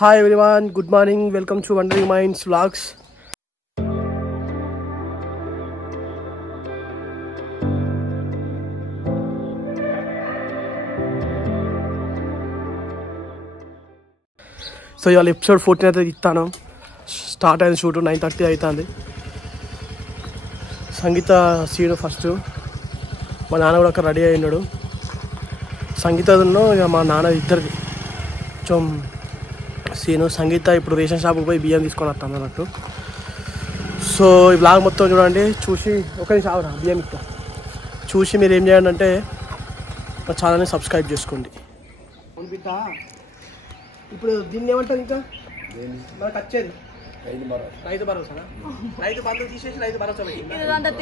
Hi everyone, good morning. Welcome to Wandering Minds Vlogs. So ఇవాళ episode 14 అయితే ఇస్తాను. Start అయిన షూట్ 9:30 అవుతుంది. సంగీత సీను ఫస్ట్, మా నాన్న కూడా అక్కడ రెడీ అయినాడు. సంగీతను ఇక మా నాన్న ఇద్దరిది కొంచెం సీను. సంగీత ఇప్పుడు రేషన్ షాప్కి పోయి బియ్యం తీసుకొని వస్తాను అన్నట్టు. సో ఈ బ్లాగ్ మొత్తం చూడండి, చూసి ఒక నిమిషం ఆవరా బియ్యం ఇస్తా. చూసి మీరు ఏం చేయండి అంటే మా ఛానల్ని సబ్స్క్రైబ్ చేసుకోండి. ఇప్పుడు దీన్ని ఏమంటారు ఇంకా మనకు వచ్చేది రైతు భరోసా. రైతు బంధు తీసేసి రైతు భరోసా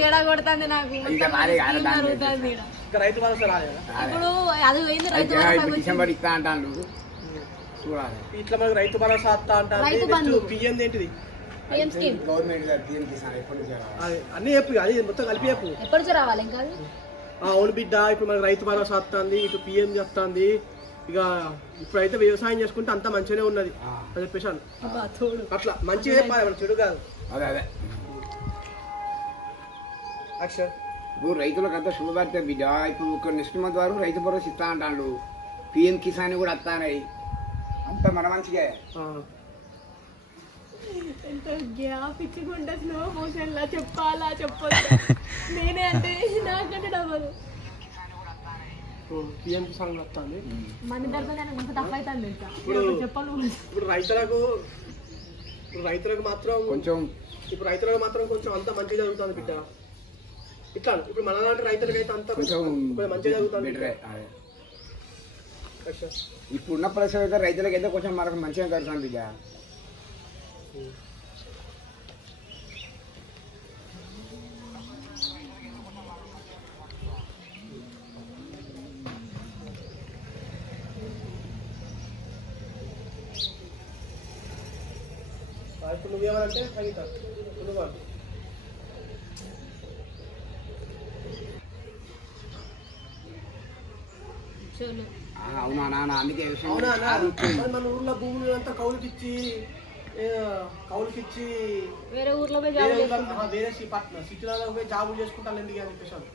తేడా కొడుతుంది నాకు. ఇంకా రైతు భరోసా రాలేదు. ఇట్లా మనకు రైతు భరోసా వస్తా అంటారు. పిఎం ఏంటిది అన్ని చెప్పు, అది మొత్తం కలిపి చెప్పు. ఎప్పుడు రావాలి ఇంకా అవును బిడ్డ, ఇప్పుడు మనకు రైతు భరోసా వస్తుంది, ఇటు పిఎం చెప్తుంది. ఇక ఇప్పుడైతే వ్యవసాయం చేసుకుంటే అంతా మంచిగానే ఉన్నది అని చెప్పేసి అట్లా మంచిగా చెడు కాదు. ఇప్పుడు రైతులకు అంతా శుభవార్త బిడ్డ. ఇప్పుడు ఒక నెక్స్ట్ మంత్ వరకు రైతు భరోసా ఇస్తా అంటాడు. పిఎం కిసాన్ కూడా వస్తాయి. అంత మన మంచిగా ఎంత గ్యాప్ ఇచ్చుకుంటా స్లో మోషన్ లా చెప్పాలా చెప్పొద్దు. నేనే అంటే నాకంటే డబ్బులు పిఎం కిసాన్ వస్తుంది. మన దగ్గర తప్పు అవుతుంది ఇంకా చెప్పాలి. ఇప్పుడు రైతులకు మాత్రం కొంచెం అంత మంచిగా జరుగుతుంది బిడ్డ. ఇట్లా ఇప్పుడు మన లాంటి రైతులకి అయితే అంత కొంచెం మంచిగా జరుగుతుంది. ఇప్పుడు ఉన్న పరిస్థితి అయితే రైతులకి అయితే కొంచెం మనకు మంచిగా జరుగుతుంది బిడ్డ. ఇప్పుడు నువ్వేమంటే సంగీత నువ్వు అవునా నాన్న, అందుకే మన ఊర్లో భూములు అంతా కౌలుకిచ్చి వేరే ఊర్లో వేరే సిటీలలో పోయి జాబులు చేసుకుంటాను ఎందుకు అని చెప్పేసాను.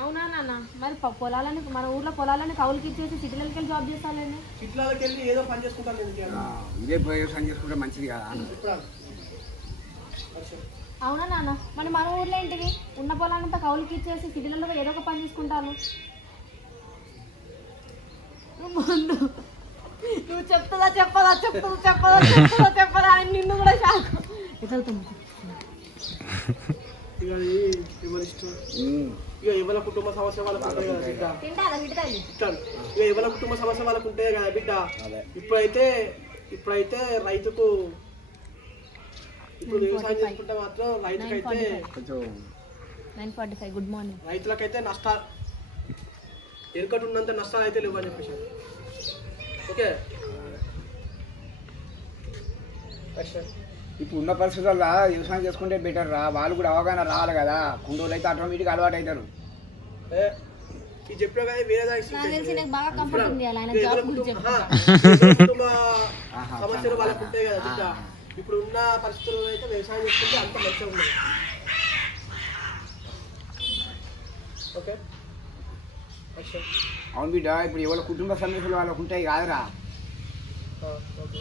అవునా నాన్న, మరి పొలాలని మన ఊర్లో పొలాలని కౌలుకి ఇచ్చేసి సిటీలకి వెళ్ళి జాబ్ చేస్తానండి. సిటీలకి వెళ్ళి ఏదో పని చేసుకుంటాను ఎందుకు ఇదే వ్యవసాయం చేసుకుంటే మంచిది కదా. అవునా నాన్న, మరి మన ఊర్లో ఏంటివి ఉన్న పొలానంతా కౌలుకి ఇచ్చేసి సిటీలలో ఏదో ఒక పని చేసుకుంటాను. నువ్వు చెప్పదా అని నిన్ను కూడా షాక్. ఇక ఎవరి కుటుంబ సమస్య వాళ్ళకు ఉంటాయి కదా బిడ్డ. ఇక ఎవరి కుటుంబ సమస్య వాళ్ళకు ఉంటాయి కదా బిడ్డ. ఇప్పుడైతే రైతుకు ఇప్పుడు వ్యవసాయం చేసుకుంటే మాత్రం రైతుకైతే గుడ్ మార్నింగ్ రైతులకైతే నష్టాలు ఎరుకటి ఉన్నంత నష్టాలు అయితే లేవు అని చెప్పేసి. ఓకే, ఇప్పుడు ఉన్న పరిస్థితుల్లో వ్యవసాయం చేసుకుంటే బెటర్ రా. వాళ్ళు కూడా అవగాహన రావాలి కదా. కుండోలు అయితే ఆటోమేటిక్గా అలవాటు అవుతారు. ఈ చెప్పినా కానీ వేరే కుటుంబ సమస్యలు వాళ్ళకు ఉంటాయి కదా బిడ్డ. ఇప్పుడు ఉన్న పరిస్థితుల్లో అయితే వ్యవసాయం చేసుకుంటే అంత మంచిగా ఉన్నది. ఓకే, అవును బిడ్డ, ఇప్పుడు ఎవరి కుటుంబ సమస్యలు వాళ్ళకు ఉంటాయి కాదురా. ఓకే,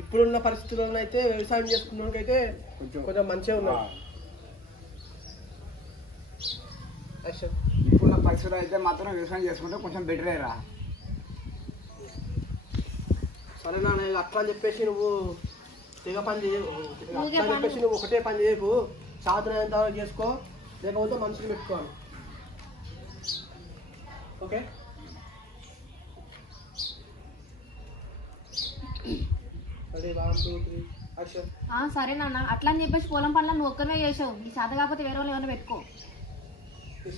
ఇప్పుడున్న పరిస్థితుల్లో అయితే వ్యవసాయం చేసుకున్నకైతే కొంచెం మంచిగా ఉన్నారు. ఇప్పుడున్న పరిస్థితులు అయితే మాత్రం వ్యవసాయం చేసుకుంటే కొంచెం బెటరే రా. సరే నాన్న, అట్లా అని చెప్పేసి నువ్వు తెగ పని చేయవు. అట్లా చెప్పేసి నువ్వు ఒకటే పని చేయకు. సాధన చేసుకో, లేకపోతే మనుషులు పెట్టుకోవాలి. ఓకే, సరే నాన్న, అట్లా అని చెప్పేసి పొలం పనులు నువ్వు ఒక్కనే చేసావు. నీ సాధ కాకపోతే వేరే వాళ్ళు ఏమైనా పెట్టుకో. నీకు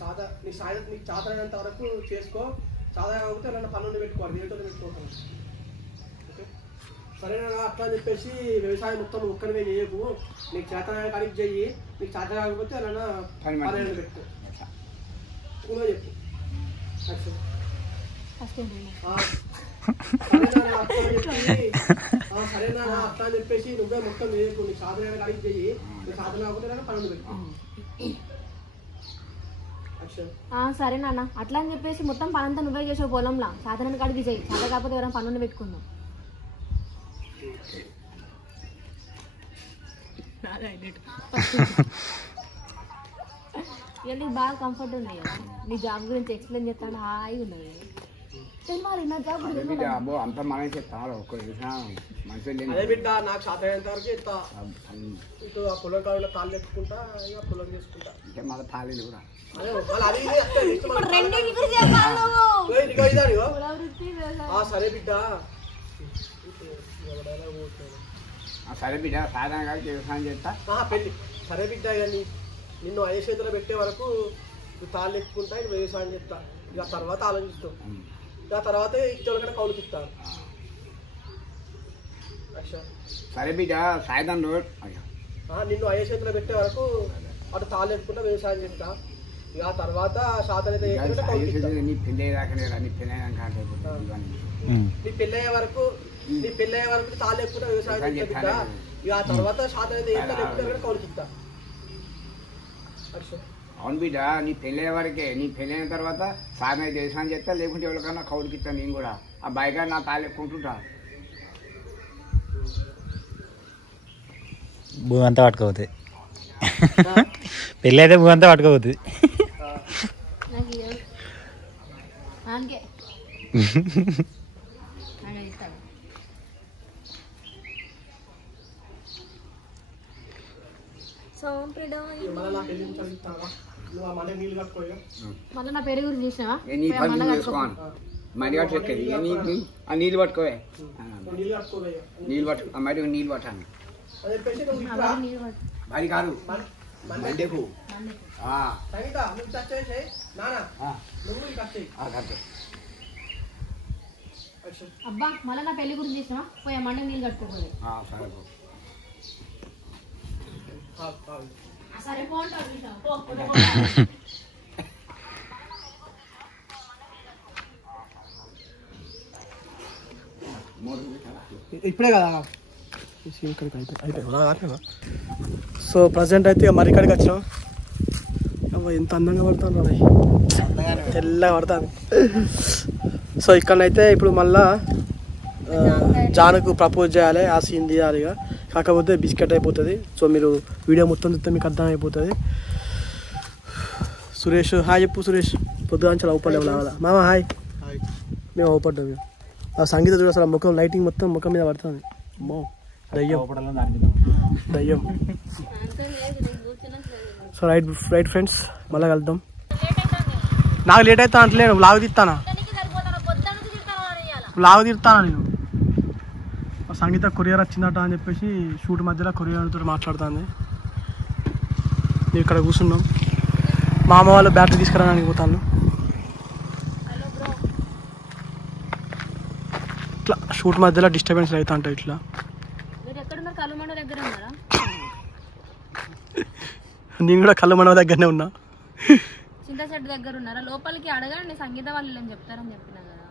సాధనంత వరకు చేసుకో. సాధన కాకపోతే ఏమైనా పనులు పెట్టుకోవాలి, వేరేతో పెట్టుకోవాలి. ఓకే, సరేనా? అట్లా అని చెప్పేసి వ్యవసాయం మొత్తం ఒక్కరివే చేయకు. నీకు చేత కాడికి చెయ్యి. నీకు చేత కాకపోతే ఏమైనా పనులు పెట్టుకో. నువ్వే చెప్పు యాక్షన్. ఫస్ట్ ఏంటి సరేనా అట్లా అని చెప్పేసి నువ్వే మొత్తం చేయకు, నీ సాధన అడిగి చెయ్యి, నీ సాధన కాకపోతే 12 పెట్టు. సరే నాన్న అట్లా అని చెప్పేసి మొత్తం పనంతా నువ్వే చేసావు పొలంలో, సాధనానికి అడిగి చేయి, సాధన కాకపోతే ఎవరైనా పనులు పెట్టుకుందాం. ఇక నీకు బాగా కంఫర్ట్ ఉంది కదా, నీ జాబ్ గురించి ఎక్స్ప్లెయిన్ చేస్తాను, హాయిగా ఉన్నది. తెలియాలి నా జాబ్ గురించి. అంతా మనం చెప్తాను ఒక్క మనుషులు అదే బిడ్డ నాకు సాధ్యం అయ్యేంత వరకు ఇస్తా. ఇటు ఆ పొలం కాలంలో తాళ్ళు పెట్టుకుంటా, ఇక పొలం చేసుకుంటా. అంటే మళ్ళీ తాళీలు కూడా సరే బిడ్డ. సరే బిడ్డ సాధన కాదు వ్యవసాయం చేస్తా పెళ్ళి. సరే బిడ్డ ఇక నిన్ను 5 చేతులు పెట్టే వరకు తాళ్ళు ఎక్కుంటా, ఇక వ్యవసాయం చేస్తా. ఇక తర్వాత ఆలోచిస్తావు, ఇక తర్వాత ఇచ్చోళ్ళకన్నా కౌలుకి ఇస్తాను. సరే బిడ్డ సాయంత్రం రోడ్ నిన్ను 5 చేతులు పెట్టే వరకు అటు తాళ్ళు ఎక్కుంటా, వ్యవసాయం చేస్తా. ఇక తర్వాత సాధన నీ పెళ్ళి దాకా నీ పెళ్ళి అయ్యే వరకు తాళ్ళు ఎక్కుంటా, వ్యవసాయం చేస్తా. ఇక ఆ తర్వాత సాధన కౌలుకి ఇస్తా. అవును బిడ్డ నీ పెళ్ళే వరకే, నీ పెళ్ళైన తర్వాత సాధన వ్యవసాయం చేస్తా, లేకుంటే ఎవరికన్నా కౌలుకి ఇస్తాను. నేను కూడా ఆ బైగా నా తాళ్ళు ఎక్కుంటుంటా. భూమి అంతా పట్టుకోపోతుంది, పెళ్ళి అయితే భూమి అంతా పట్టుకోపోతుంది. మళ్ళీ నా పేరు గురించి చూసినావా? నీ పని చేసుకోవాలి మరి కట్టు ఎక్కేది ఆ నీళ్ళు పట్టుకోవే, నీళ్ళు పట్టు మరి నీళ్ళు పట్టాను మరి కాదు మండేకు అబ్బా మళ్ళీ నా పెళ్లి గురించి చూసినావా? పోయా మండ నీళ్ళు కట్టుకోవాలి. సరే ఇప్పుడే కదా. సో ప్రజెంట్ అయితే మరి ఇక్కడికి వచ్చినాం. ఎంత అందంగా పడుతుంది రా, తెల్లగా పడుతుంది. సో ఇక్కడనైతే ఇప్పుడు మళ్ళా జానుకు ప్రపోజ్ చేయాలి, ఆ సీన్ తీయాలి. ఇక కాకపోతే బిస్కెట్ అయిపోతుంది. సో మీరు వీడియో మొత్తం చూస్తే మీకు అర్థం అయిపోతుంది. సురేష్ హాయ్ చెప్పు. సురేష్ పొద్దుగా అవుపడలేము లాగా. మామ హాయ్. మేము అవుపడ్డాం. మేము ఆ సంగీత చూడ అసలు ముఖం లైటింగ్ మొత్తం ముఖం మీద పడుతుంది. అమ్మో దయ్యం దయ్యం. సో రైట్ ఫ్రెండ్స్, మళ్ళీ కలుద్దాం. నాకు లేట్ అవుతా అంటలేను, లాగు తీస్తానా నేను. సంగీత కొరియర్ వచ్చిందట అని చెప్పేసి షూట్ మధ్యలో కొరియర్తో మాట్లాడుతుంది. మేము ఇక్కడ కూర్చున్నాం. మా అమ్మ వాళ్ళు బ్యాటరీ తీసుకురావడానికి పోతాను. ఇట్లా షూట్ మధ్యలో డిస్టర్బెన్స్ అవుతా ఉంటాయి. ఇట్లా నేను కూడా కళ్ళు మండవ దగ్గరనే ఉన్నా. చింత చెట్టు దగ్గర ఉన్నారా? లోపలికి అడగండి, సంగీత వాళ్ళు చెప్తారని చెప్పినా కదా.